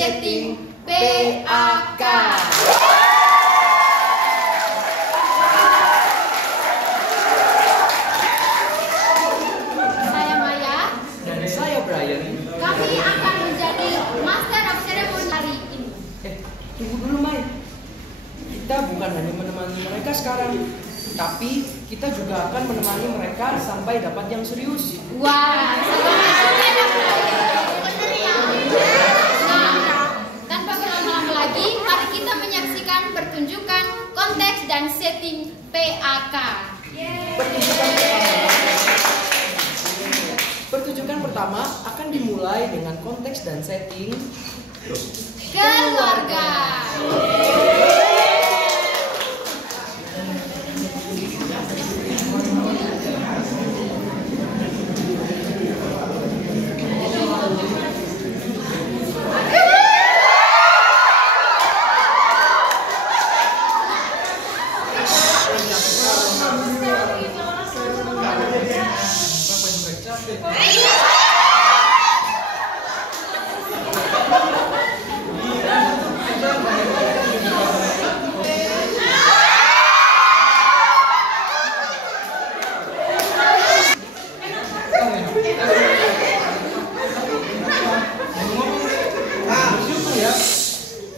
setting PAK. Saya Maya. Dan saya Brian. Kami akan menjadi Master of Ceremony hari ini. Tunggu dulu, Mai. Kita bukan hanya menemani mereka sekarang, tapi kita juga akan menemani mereka sampai dapat yang serius. Wah, tanpa berlama-lama lagi, mari kita menyaksikan pertunjukan konteks dan setting PAK. Pertunjukan pertama akan dimulai dengan konteks dan setting keluarga.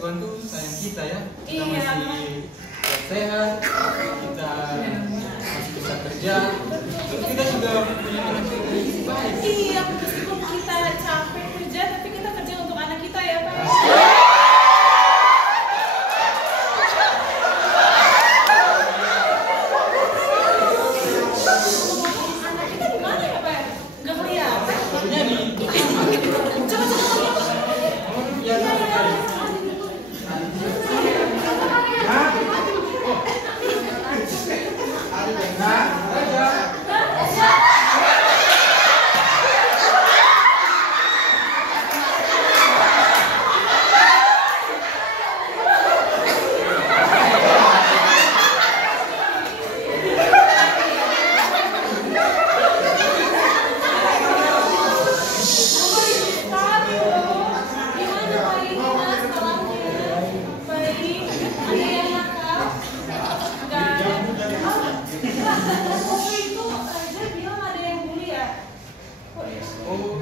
Tuhan tuh sayang kita ya, kita masih sehat, kita masih bisa kerja, terus kita juga punya anak yang baik. Iya, meskipun kita capek kerja, tapi kita kerja untuk anak kita ya Pak. Anak kita di mana ya Pak? Nggak kelihatan. Maksudnya di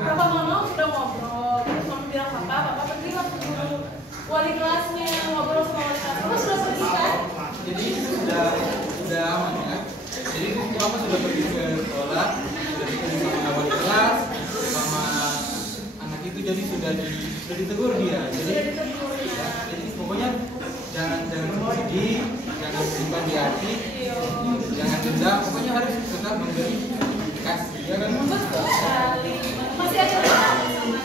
Papa mama sudah ngobrol, terus mama bilang papa pergi waktu dulu wali kelasnya ngobrol sama wali kelas. Papa sudah pergi kan? jadi sudah aman ya. Jadi mama sudah pergi ke sekolah, sudah ketemu sama wali kelas, sama anak itu, jadi sudah ditegur dia. Jadi pokoknya jangan sedih, jangan simpan di hati, jangan dendam. Pokoknya harus tetap memberi kasih. Jangan Betul sekali. Masih ada sama rajanya.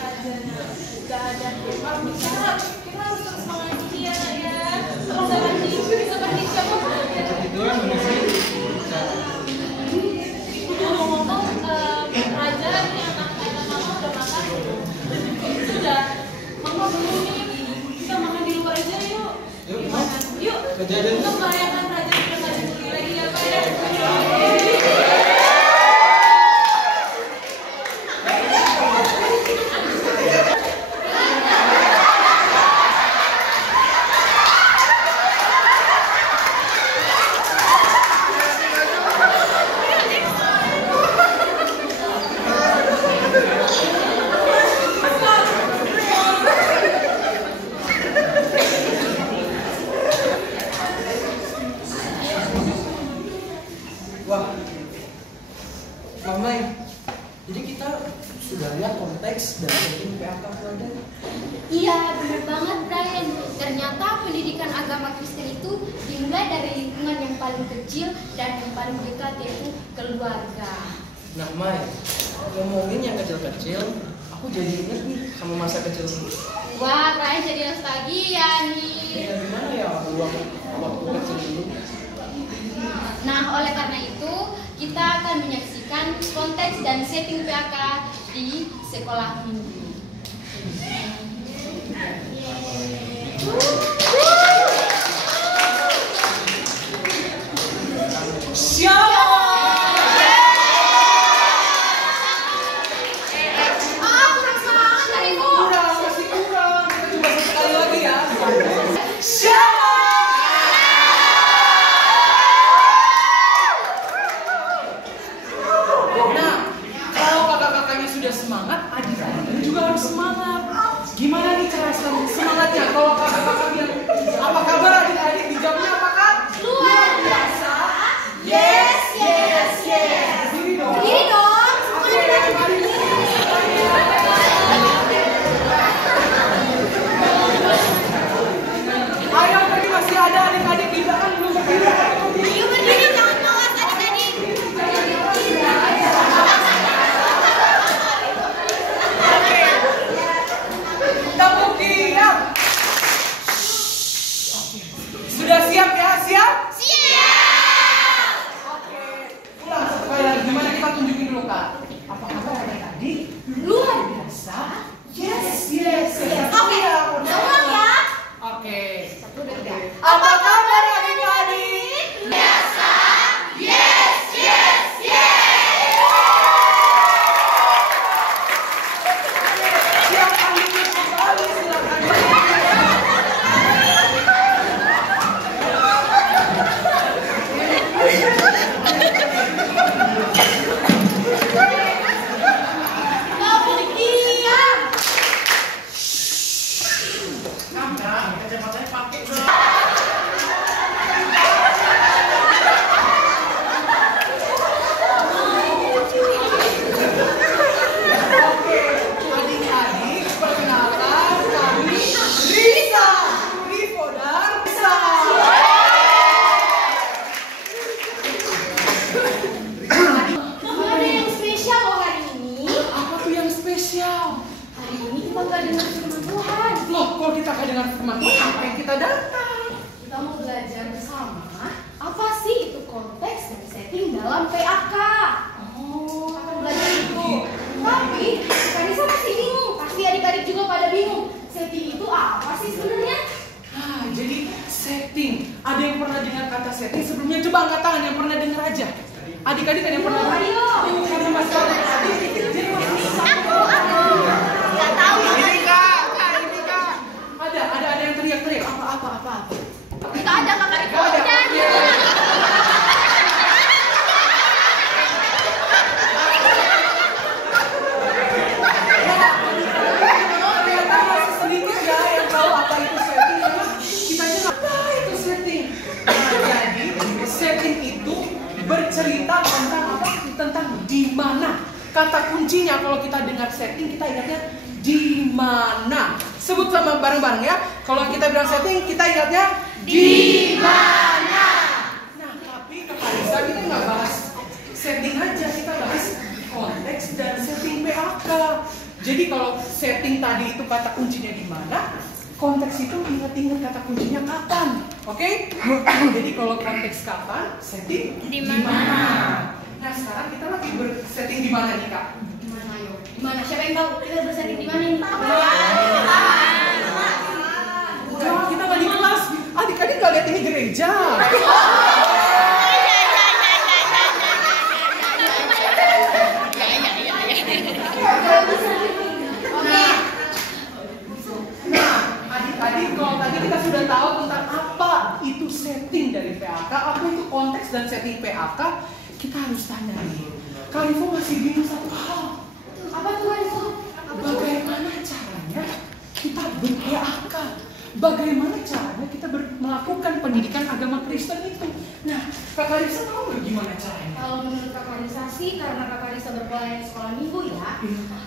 Sudah ada. Kita harus terus semangat dia ya. Terus seperti siapa Pak? itu kan manusia. Ngomong-ngomong, Raja nih anak mama udah makan. Sudah. Mama belum nih. Kita makan di luar aja yuk. Gimana? Yuk. Kejadian Untuk merayakan Raja kita nggak dibeli lagi ya Pak ya. Wah, Mamai, jadi kita sudah lihat konteks dan setting PAK keluarga. Iya, benar banget Brian. Ternyata pendidikan agama Kristen itu dimulai dari lingkungan yang paling kecil dan yang paling dekat, yaitu keluarga. Nah, Mai, ngomongin yang kecil-kecil, aku jadi inget nih sama masa kecil dulu. Wah, Brian jadi nostalgia nih. Gimana ya waktu kecil dulu? Nah, oleh karena itu, kita akan menyaksikan konteks dan setting PAK di sekolah minggu. Nah, kalau kakak-kakaknya sudah semangat, adik-adiknya juga harus semangat. Gimana nih cara semangatnya? Kalau kakak-kakak bilang, apa kabar adik-adik? Dijawabnya apakah? Luar biasa. Yes, yes, yes. Berdiri dong. Berdiri dong. Oke, mari. Ayo, tadi masih ada adik-adik di belakang belum berdiri. Yuk berdiri, jangan malas adik-adik. Tepuk diam. Sudah siap ya? Siap? Siap. Oke. Ulang sekali lagi. Gimana kita tunjukin dulu, Kak? Apa kabar adik-adik? Luar Biasa? Yes, yes, yes. Oke, Iya, semua ya. Oke. Satu dan tiga. Apa kabar adik-adik? Biasa. Yes, yes, yes. Silakan duduk kembali, silakan. Tepuk diam. Oke, adik-adik, perkenalkan kami Risa, Rivo dan Risa. Ada yang spesial loh hari ini. Apa tuh yang spesial? Hari ini kita nggak dengar firman Tuhan. Loh, kalau kita nggak dengar firman Tuhan, apa yang kita datang? Kita mau belajar bersama apa sih itu konteks dan setting dalam PAK. Oh, Akan belajar itu. Tapi Karisa masih bingung. Pasti adik-adik juga pada bingung. Setting itu apa sih sebenarnya? jadi setting. Ada yang pernah dengar kata setting sebelumnya? Coba angkat tangan yang pernah dengar aja. Adik-adik ada yang pernah? Ayo. Karena masih ada adik, jadi Aku. Nggak tahu. ini kak, ini kak. Ada yang teriak-teriak. Apa? Nggak ada kakak Riko. Nggak ada. Ternyata masih sedikit ya yang tahu apa itu setting. Karena kita aja nggak tahu itu setting. Nah, jadi setting itu bercerita tentang apa? Tentang di mana. Kata kuncinya kalau kita dengar setting kita ingatnya di mana. Sebut sama bareng-bareng ya. Kalau kita bilang setting kita ingatnya di mana. Nah, tapi Kak Karisa kita nggak bahas setting aja, kita bahas konteks dan setting PAK. Jadi kalau setting tadi itu kata kuncinya di mana, konteks itu ingat-ingat kata kuncinya kapan. Oke? Jadi kalau konteks kapan, setting di mana. Nah, sekarang kita lagi bersetting di mana nih, Kak? Di mana ayo? Di mana? Siapa yang tahu? Kita bersetting di mana nih? Udah, kita nggak di kelas. Adik-adik nggak lihat ini gereja. Nah, adik-adik, kalau tadi kita sudah tahu tentang apa itu setting dari PAK, apa itu konteks dan setting PAK, kita harus tanya nih. Kak Rivo masih bingung satu hal. Apa tuh Riko? Bagaimana caranya kita ber-PAK? Bagaimana caranya kita melakukan pendidikan agama Kristen itu? Nah, Kak Karisa tahu nggak gimana caranya? Kalau menurut Kak Karisa sih, karena Kak Karisa berpelayanan di sekolah minggu ya,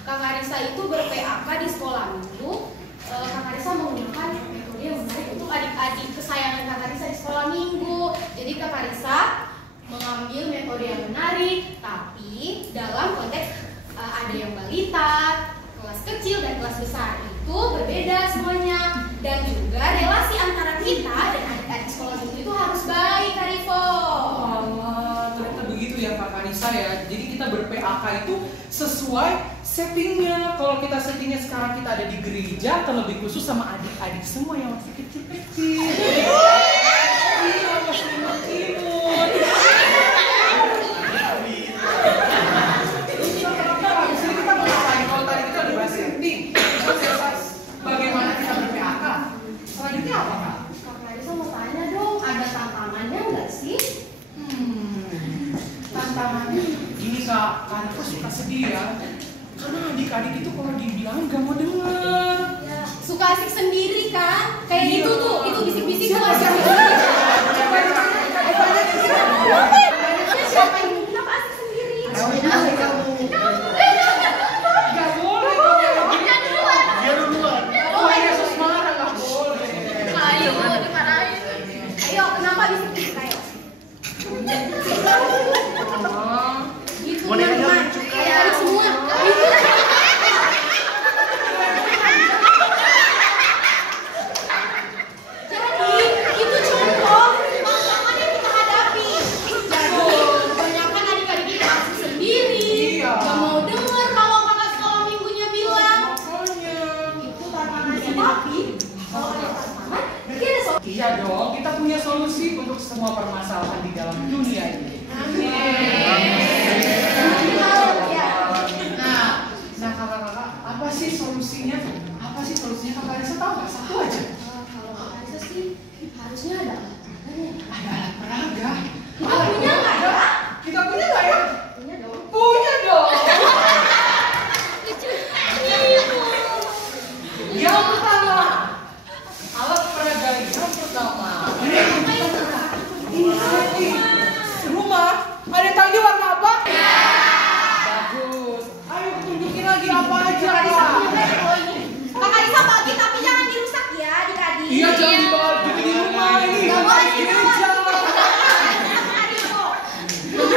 Kak Karisa itu ber-PAK di sekolah minggu. Kak Karisa menggunakan metode yang menarik untuk adik-adik kesayangan Kak Karisa di sekolah minggu. Jadi Kak Karisa mengambil metode yang menarik, tapi dalam konteks ada yang balita, kelas kecil dan kelas besar itu berbeda semuanya. Dan juga relasi antara kita dan adik-adik sekolah minggu itu harus baik, Kak Rivo. Allah, ternyata begitu ya Kak Karisa ya. Jadi kita ber-PAK itu sesuai settingnya. Kalau kita settingnya sekarang kita ada di gereja, terlebih khusus sama adik-adik semua yang masih kecil-kecil. Iya, masih imut-imut. Habis ini kita mau ngapain? Kalau tadi kita udah bahas setting, terus bagaimana kita ber-PAK. Selanjutnya apa Kak? semua permasalahan di dalam dunia ini. Nah kakak-kakak, apa sih solusinya? Apa sih solusinya? Kakak Arisa tahu nggak? Satu aja. Kalau Kak Arisa sih harusnya ada Ada alat peraga. Kita punya nggak ya? Kita punya nggak ya? Punya dong. Punya dong. Yang pertama, alat peraga yang pertama. Ini rumah. Ada tadi warna apa? Bagus. Ayo tunjukin lagi apa aja. Kak Arisa bagi tapi jangan dirusak ya adik-adik. Iya, jangan dibawa di rumah ini. Nggak boleh Di dibawa. gereja.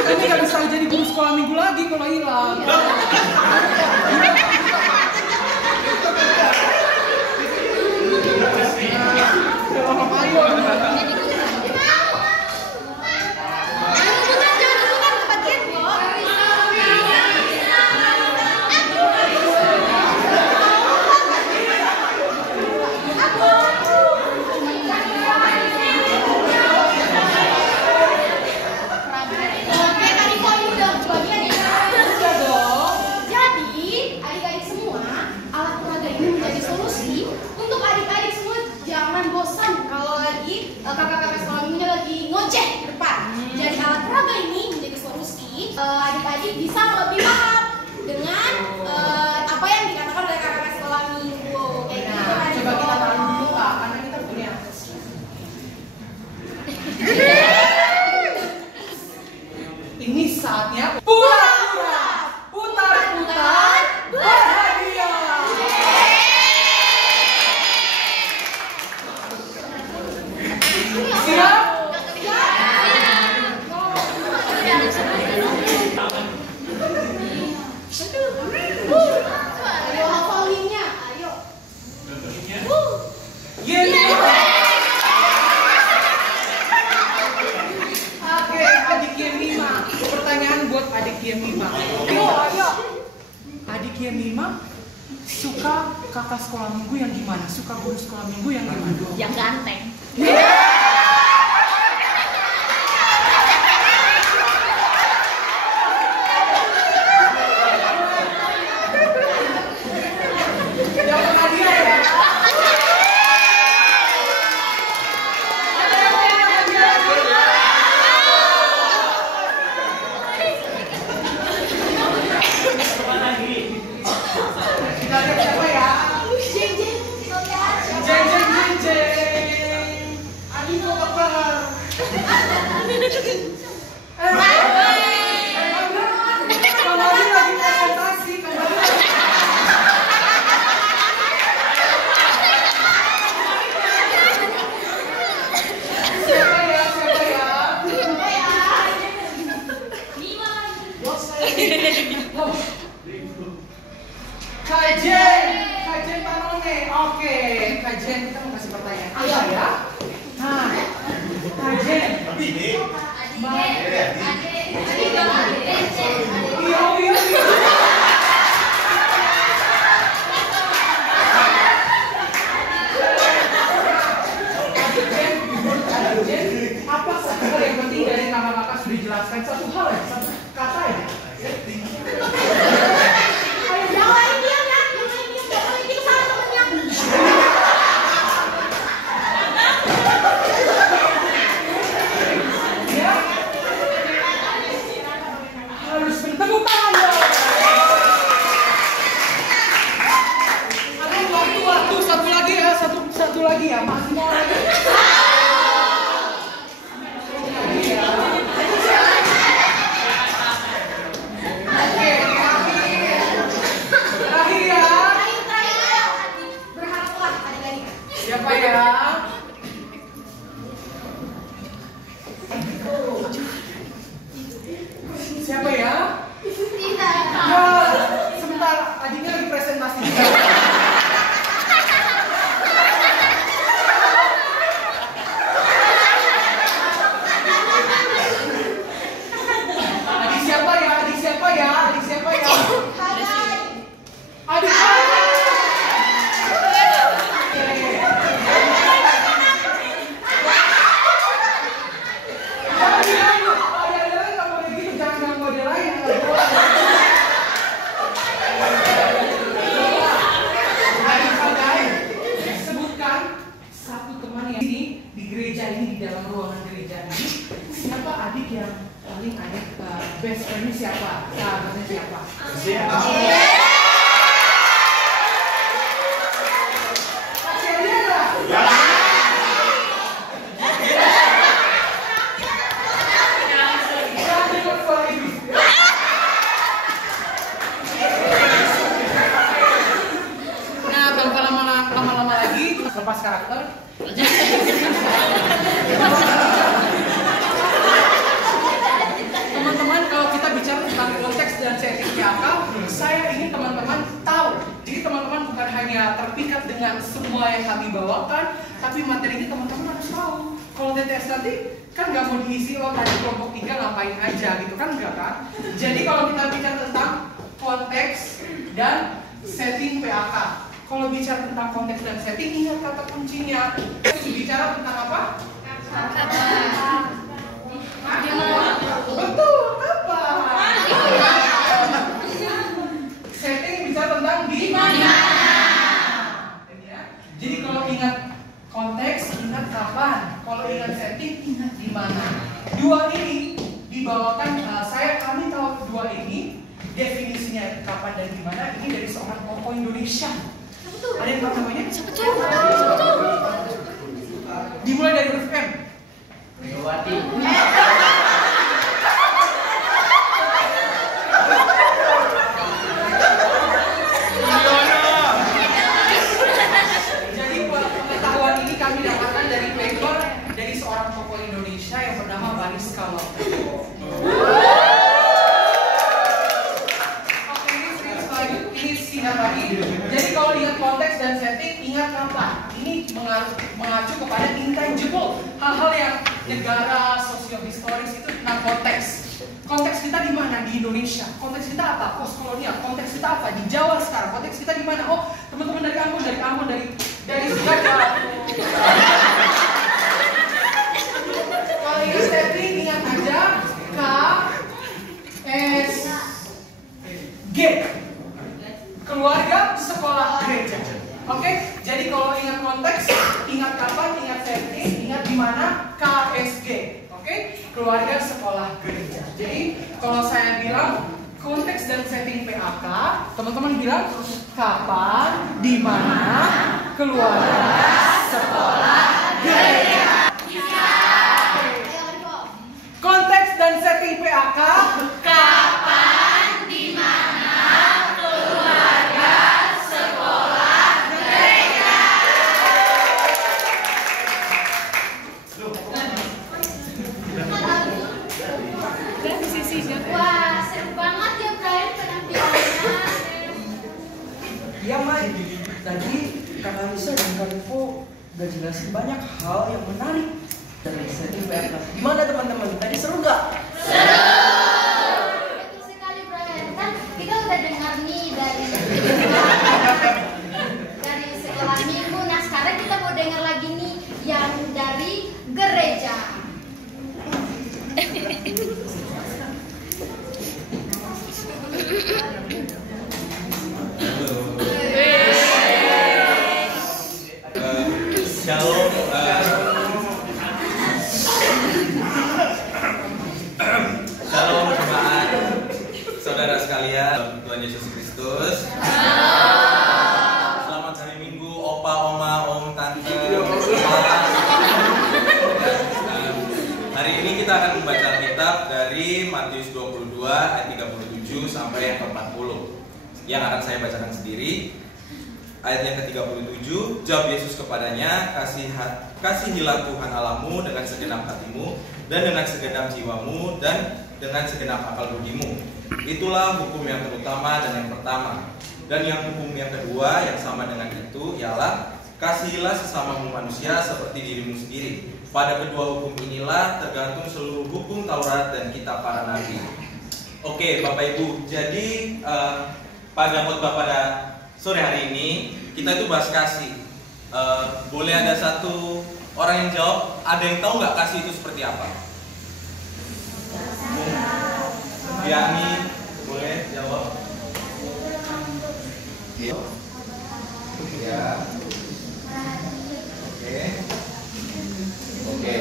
Nanti nggak bisa jadi guru sekolah minggu lagi kalau hilang. Kakak-kakak sekolah minggunya lagi ngoceh di depan. Jadi alat peraga ini menjadi solusi adik-adik bisa lebih paham dengan apa yang dikatakan oleh kakak-kakak sekolah minggu. Kayak gitu kan. Coba kita taruh dulu Kak, karena kita punya. Ini saatnya pura-pura, putar-putar, berhadiah. Siap? Ayo hafalinnya, ayo. Oke, adik Yemima. Pertanyaan buat adik Yemima. Ayo. Adik Yemima suka kakak sekolah minggu yang gimana? Suka guru sekolah minggu yang gimana? Yang ganteng. Yang hadiah ya. Kita lihat siapa ya? Jeng jeng. Jeng jeng jeng jeng. Adik kok kepala. Kembali lagi presentasi. Siapa ya? Siapa ya? Kajen Tanone. Oke, Kajen kita mau kasih pertanyaan. Ayo ya. Nah, Kajen. Iya. Kajen, apa satu hal yang penting dari kakak-kakak sudah dijelaskan? Satu hal ya, satu kata ya. Yang lain diam ya, yang lain diam. Jangan lagi ke sana temennya. Ya. Harus bertepuk tangan dong. Aduh, waktu satu lagi ya, satu lagi ya, masih mau lagi. Oke, terakhir ya. Terakhir. Berharaplah adik-adik. Siapa ya? Siapa ya? Kita. Ya, sebentar, adiknya lagi presentasi. ini di dalam ruangan gereja ini, siapa adik yang paling adik best friend-nya siapa? Sahabatnya siapa? Kasih dia lah. Nah, tanpa lama-lama lagi lepas karakter. Teman-teman, kalau kita bicara tentang konteks dan setting PAK, saya ingin teman-teman tahu. Jadi teman-teman bukan hanya terpikat dengan semua yang kami bawakan, tapi materi ini teman-teman harus tahu. Kalau TTS nanti kan nggak mau diisi tadi kelompok 3 ngapain aja gitu kan, enggak kan? Jadi kalau kita bicara tentang konteks dan setting PAK, kalau bicara tentang konteks dan setting, ingat kata kuncinya. Bicara tentang apa? Betul, apa? Setting bicara tentang di mana. Jadi kalau ingat konteks, ingat kapan. Kalau ingat setting, ingat di mana. Dua ini dibawakan, kami tahu dua ini definisinya kapan dan di mana. Ini dari seorang tokoh Indonesia. Ada yang tahu namanya? Siapa tahu? Dimulai dari huruf M. Megawati. Jadi pengetahuan ini kami dapatkan dari paper dari seorang tokoh Indonesia yang bernama Baris Kalor. Oke, ini serius lagi, ini singkat lagi. Jadi kalau ingat konteks dan setting, ingat kapan. Ini mengacu kepada intangible, hal-hal yang negara sosiohistoris itu tentang konteks. Konteks kita di mana? Di Indonesia. Konteks kita apa? Postkolonial. Konteks kita apa? Di Jawa sekarang. Konteks kita di mana? Oh, teman-teman dari Ambon, dari Segara. Kalau ini setting, ingat aja K S G. Keluarga, sekolah, gereja. Oke, jadi kalau ingat konteks, ingat kapan, ingat setting, ingat di mana, KSG. Oke, keluarga, sekolah, gereja. Jadi kalau saya bilang konteks dan setting PAK, teman-teman bilang kapan, di mana, keluarga, sekolah, gereja. Konteks dan setting PAK, kapan, di mana, keluarga, sekolah, gereja. Wah, seru banget ya Brian penampilannya. Iya, Mai. Tadi Kak Anissa dan Kak Rivo udah jelasin banyak hal yang menarik dari setting PAK. Gimana teman-teman? Tadi seru nggak? Betul sekali Brian. Kan kita udah dengar nih dari sekolah minggu. Nah sekarang kita mau dengar lagi nih yang dari gereja. Shalom, shalom jemaat, saudara sekalian, Tuhan Yesus Kristus. Selamat hari Minggu, opa, oma, om, tante. Hari ini kita akan membaca Alkitab dari Matius 22 ayat 37 sampai yang ke-40. Yang akan saya bacakan sendiri. Ayat yang ke-37, jawab Yesus kepadanya, kasihilah Tuhan Allahmu dengan segenap hatimu, dan dengan segenap jiwamu, dan dengan segenap akal budimu. Itulah hukum yang terutama dan yang pertama. Dan yang hukum yang kedua yang sama dengan itu ialah, kasihilah sesamamu manusia seperti dirimu sendiri. Pada kedua hukum inilah tergantung seluruh hukum Taurat dan kitab para nabi. Oke, Bapak Ibu, jadi pada khotbah pada sore hari ini kita itu bahas kasih. Boleh ada satu orang yang jawab, ada yang tahu nggak kasih itu seperti apa? Yani, boleh jawab? Ya. Oke.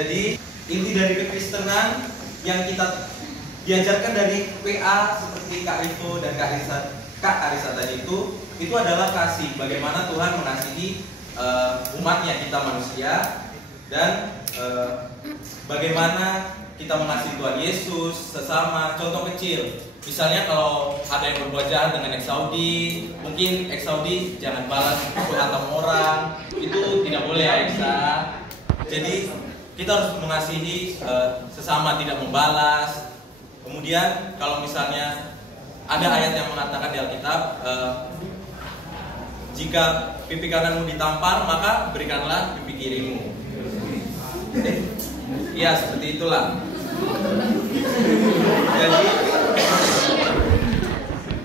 Jadi inti dari kekristenan yang kita diajarkan dari PA seperti Kak Rivo dan Kak Arisa tadi itu adalah kasih. Bagaimana Tuhan mengasihi umatnya, kita manusia, dan bagaimana kita mengasihi Tuhan Yesus sesama. Contoh kecil, misalnya kalau ada yang berbuat jahat dengan ex-Saudi, mungkin ex-Saudi jangan balas hantam orang, itu tidak boleh ya Eksa. Jadi kita harus mengasihi sesama, tidak membalas. Kemudian kalau misalnya ada ayat yang mengatakan di Alkitab, jika pipi kananmu ditampar, maka berikanlah pipi kirimu. Ya seperti itulah.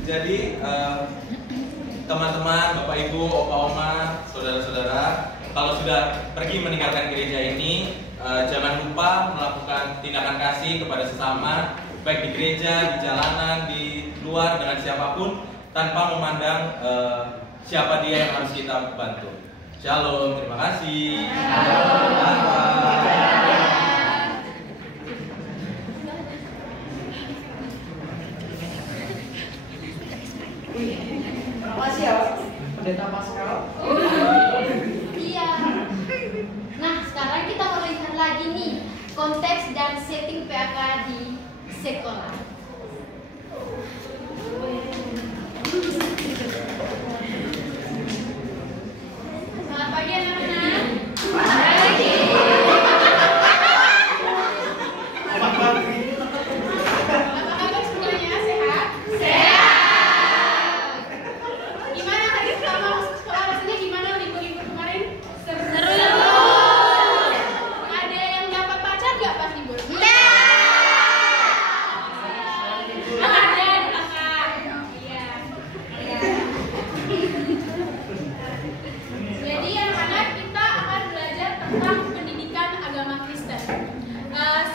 Jadi teman-teman, Bapak Ibu, Opa Oma, saudara-saudara, kalau sudah pergi meninggalkan gereja ini, jangan lupa melakukan tindakan kasih kepada sesama, baik di gereja, di jalanan, di luar, dengan siapapun, tanpa memandang siapa dia yang harus kita bantu. Shalom, terima kasih. Terima kasih ya, Pendeta Pascal. Iya. Nah, sekarang kita mau lihat lagi nih konteks dan setting PAK di sekolah. Selamat pagi anak-anak. Pagi. Apa kabar semuanya? Sehat? Sehat. Gimana hari pertama masuk sekolah? Rasanya gimana libur-libur kemarin? Seru. Ada yang dapat pacar nggak pas libur? Ada di belakang. Iya. Jadi anak-anak, kita akan belajar tentang pendidikan agama Kristen.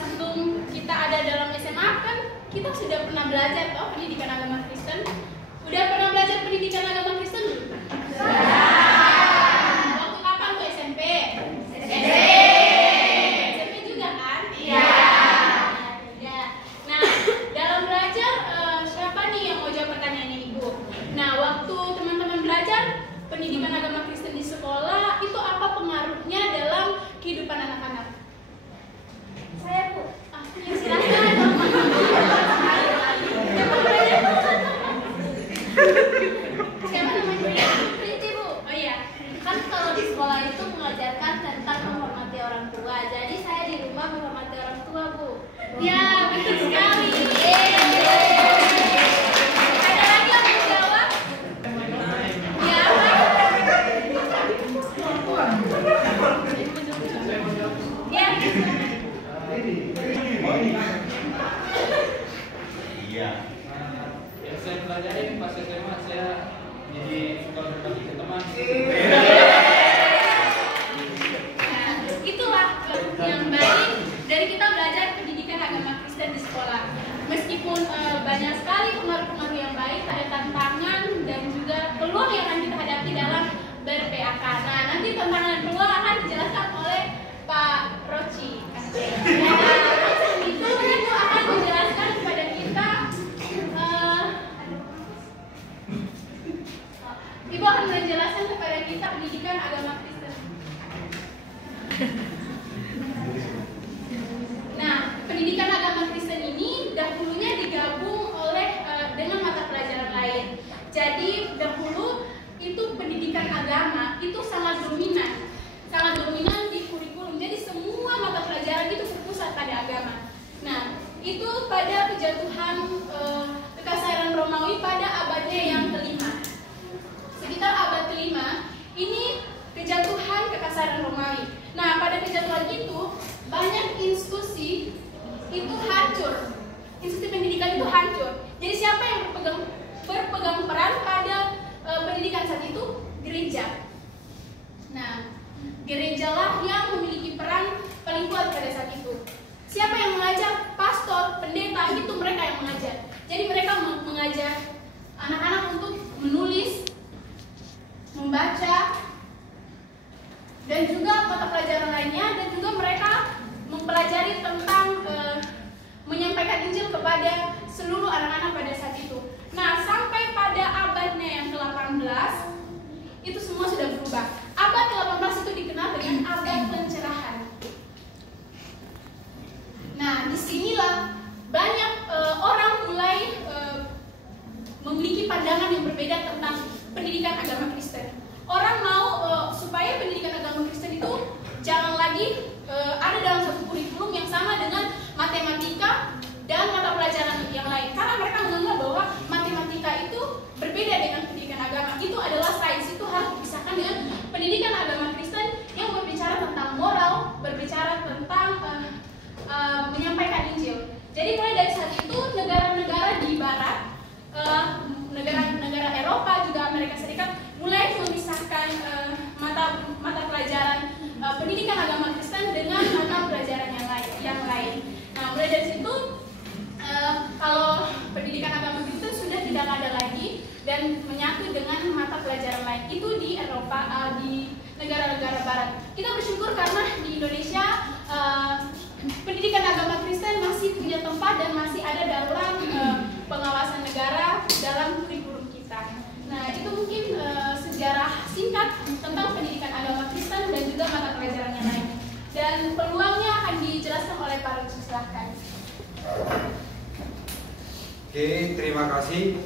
Sebelum kita ada dalam SMA kan kita sudah pernah belajar toh pendidikan agama Kristen. Udah pernah belajar pendidikan agama Kristen belum? Waktu kapan tuh SMP? SMP juga kan? Iya. Ya. Nah, dalam belajar siapa nih yang mau jawab pertanyaan ini, Ibu? Nah, waktu teman-teman belajar pendidikan agama Kristen di sekolah, itu apa pengaruhnya dalam kehidupan anak-anak? Saya, Bu. Ya silakan. Siapa namanya? Priti, Bu. Oh iya. Kan kalau di sekolah itu mengajarkan tentang menghormati orang tua. Jadi saya di rumah menghormati orang tua, Bu. Ya, betul sekali. Ada lagi yang mau jawab? Ya. Ya. Iya. Yang saya pelajari pas SMA, saya jadi suka berbagi ke teman. Nah, itulah yang baik dari kita belajar pendidikan agama Kristen di sekolah. Meskipun banyak sekali pengaruh-pengaruh yang baik, ada tantangan dan juga peluang yang akan kita hadapi dalam ber-PAK. Nah, nanti tantangan dan peluang akan dijelaskan oleh Pak Roci. Itu akan menjelaskan kepada kita. Ibu akan menjelaskan kepada kita pendidikan agama Kristen. Nah, pendidikan agama Kristen ini dahulunya digabung oleh dengan mata pelajaran lain. Jadi dahulu itu pendidikan agama itu sangat dominan di kurikulum. Jadi semua mata pelajaran itu berpusat pada agama. Nah, itu pada kejatuhan kekaisaran Romawi pada abadnya yang kelima. Sekitar abad kelima, ini kejatuhan kekaisaran Romawi. Nah, pada kejatuhan itu banyak institusi itu hancur. Institusi pendidikan itu hancur. Jadi siapa yang berpegang peran pada pendidikan saat itu? Gereja. Nah, gerejalah yang memiliki peran paling kuat pada saat itu. Siapa yang mengajar? Pastor, pendeta, itu mereka yang mengajar. Jadi mereka mengajar anak-anak untuk menulis, membaca, dan juga mata pelajaran lainnya, dan juga mereka Injil kepada seluruh anak-anak pada saat itu. Nah, sampai pada abadnya yang ke-18 itu semua sudah berubah. Abad ke-18 itu dikenal dengan abad pencerahan. Nah, disinilah banyak orang mulai memiliki pandangan yang berbeda tentang pendidikan agama Kristen. Orang mau supaya pendidikan agama Kristen itu jangan lagi ada dalam satu kurikulum yang sama dengan matematika dan mata pelajaran yang lain. Karena mereka menganggap bahwa matematika itu berbeda dengan pendidikan agama. Itu adalah sains, itu harus dipisahkan dengan pendidikan agama Kristen yang berbicara tentang moral, berbicara tentang menyampaikan Injil. Jadi mulai dari saat itu negara-negara di Barat, negara-negara Eropa juga Amerika Serikat mulai memisahkan mata pelajaran pendidikan agama Kristen dengan mata pelajaran yang lain. Nah, mulai dari situ kalau pendidikan agama Kristen sudah tidak ada lagi dan menyatu dengan mata pelajaran lain itu di Eropa, di negara-negara Barat. Kita bersyukur karena di Indonesia pendidikan agama Kristen masih punya tempat dan masih ada dalam pengawasan negara dalam kurikulum kita. Nah, itu mungkin sejarah singkat tentang pendidikan agama Kristen dan juga mata pelajaran yang lain. Dan peluangnya akan dijelaskan oleh Pak Rutsu, silahkan. Oke, terima kasih.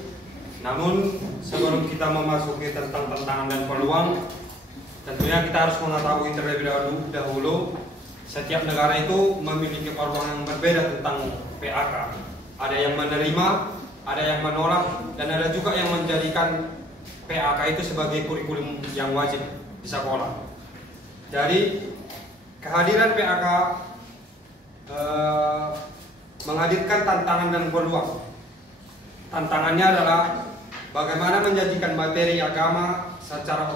Namun sebelum kita memasuki tentang tantangan dan peluang, tentunya kita harus mengetahui terlebih dahulu setiap negara itu memiliki peluang yang berbeda tentang PAK. Ada yang menerima, ada yang menolak, dan ada juga yang menjadikan PAK itu sebagai kurikulum yang wajib di sekolah. Jadi kehadiran PAK menghadirkan tantangan dan peluang. Tantangannya adalah bagaimana menjadikan materi agama secara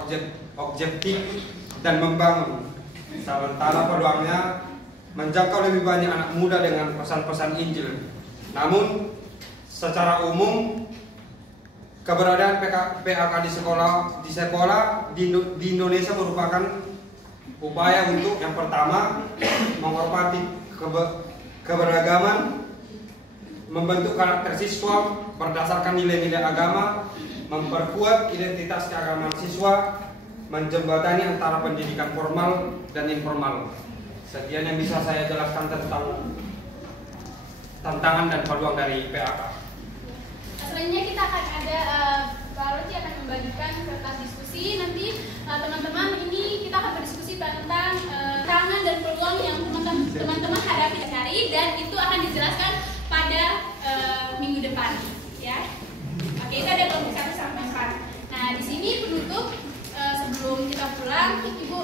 objektif dan membangun. Sementara peluangnya menjangkau lebih banyak anak muda dengan pesan-pesan Injil. Namun secara umum keberadaan PAK di sekolah di Indonesia merupakan upaya untuk yang pertama menghormati keberagaman, membentuk karakter siswa berdasarkan nilai-nilai agama, memperkuat identitas keagamaan siswa, menjembatani antara pendidikan formal dan informal. Sekian yang bisa saya jelaskan tentang tantangan dan peluang dari PAK. Selanjutnya kita akan ada Pak Roti akan membagikan kertas diskusi. Nanti teman-teman ini kita akan berdiskusi tentang tantangan dan peluang yang teman-teman hadapi hari, dan itu akan dijelaskan pada minggu depan, ya. Oke, itu ada kelompok 1 sampai 4. Nah, di sini penutup sebelum kita pulang, Ibu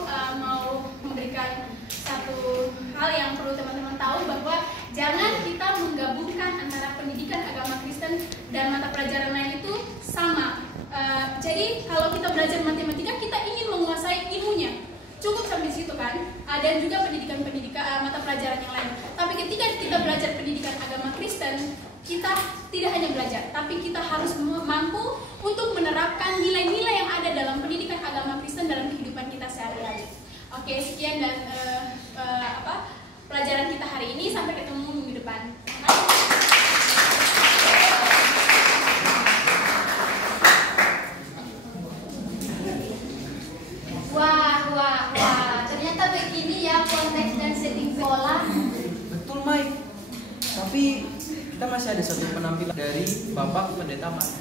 mau memberikan satu hal yang perlu teman-teman tahu, bahwa jangan kita menggabungkan antara pendidikan agama Kristen dan mata pelajaran lain itu sama. Jadi kalau kita belajar matematika, kita ingin menguasai ilmunya, cukup sampai situ kan? Dan juga pendidikan mata pelajaran yang lain. Tapi ketika kita belajar pendidikan agama Kristen, kita tidak hanya belajar, tapi kita harus mampu untuk menerapkan nilai-nilai yang ada dalam pendidikan agama Kristen dalam kehidupan kita sehari-hari. Oke, sekian dan pelajaran kita hari ini. Sampai ketemu minggu depan. Wah, ternyata begini ya konteks dan setting sekolah. Betul, Mike. Tapi kita masih ada satu penampilan dari Bapak Pendeta Mike.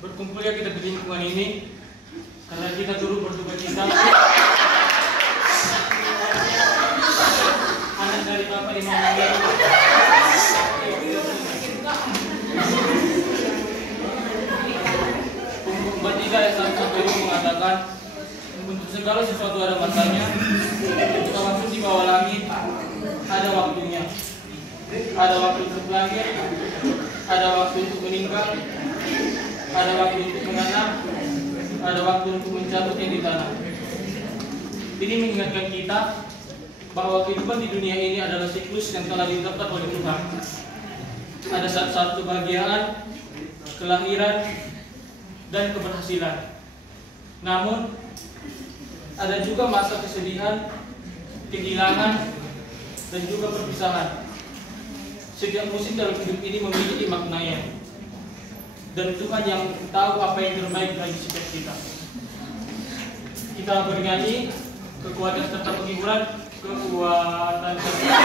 Berkumpulnya kita di lingkungan ini karena kita turut berduka cita mengatakan untuk segala sesuatu ada masanya. Kita maksud di bawah langit ada waktunya. Ada waktu untuk lahir, ada waktu untuk meninggal, ada waktu untuk menanam, ada waktu untuk mencabutnya di tanah. Ini mengingatkan kita bahwa kehidupan di dunia ini adalah siklus yang telah ditetapkan oleh Tuhan. Ada saat-saat kebahagiaan, kelahiran, dan keberhasilan. Namun, ada juga masa kesedihan, kehilangan, dan juga perpisahan. Setiap musim dalam hidup ini memiliki maknanya. Dan Tuhan yang tahu apa yang terbaik bagi setiap kita. Kita bernyanyi kekuatan serta penghiburan, kekuatan serta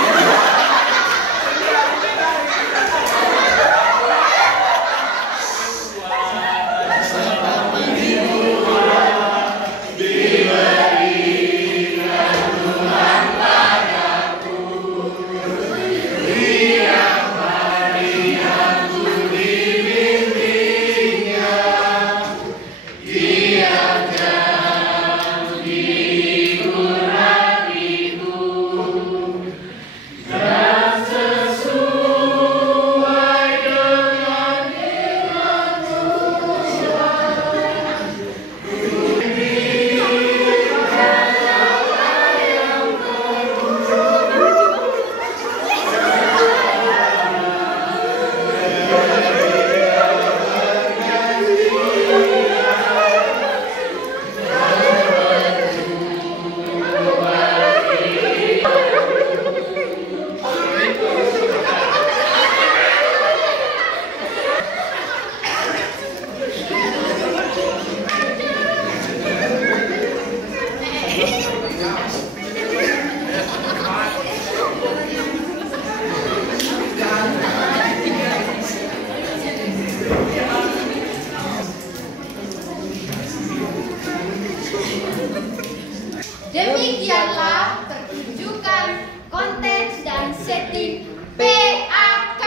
Demikianlah pertunjukan konteks dan setting PAK.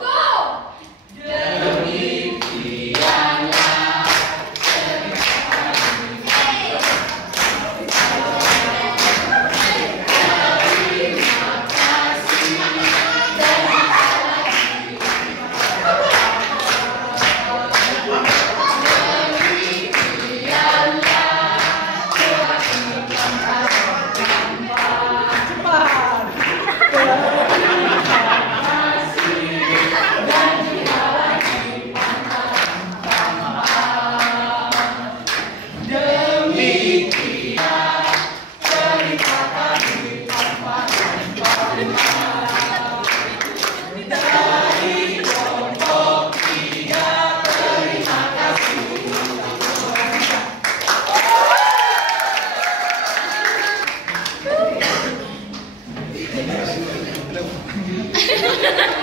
Go! Demikianlah Ha ha ha!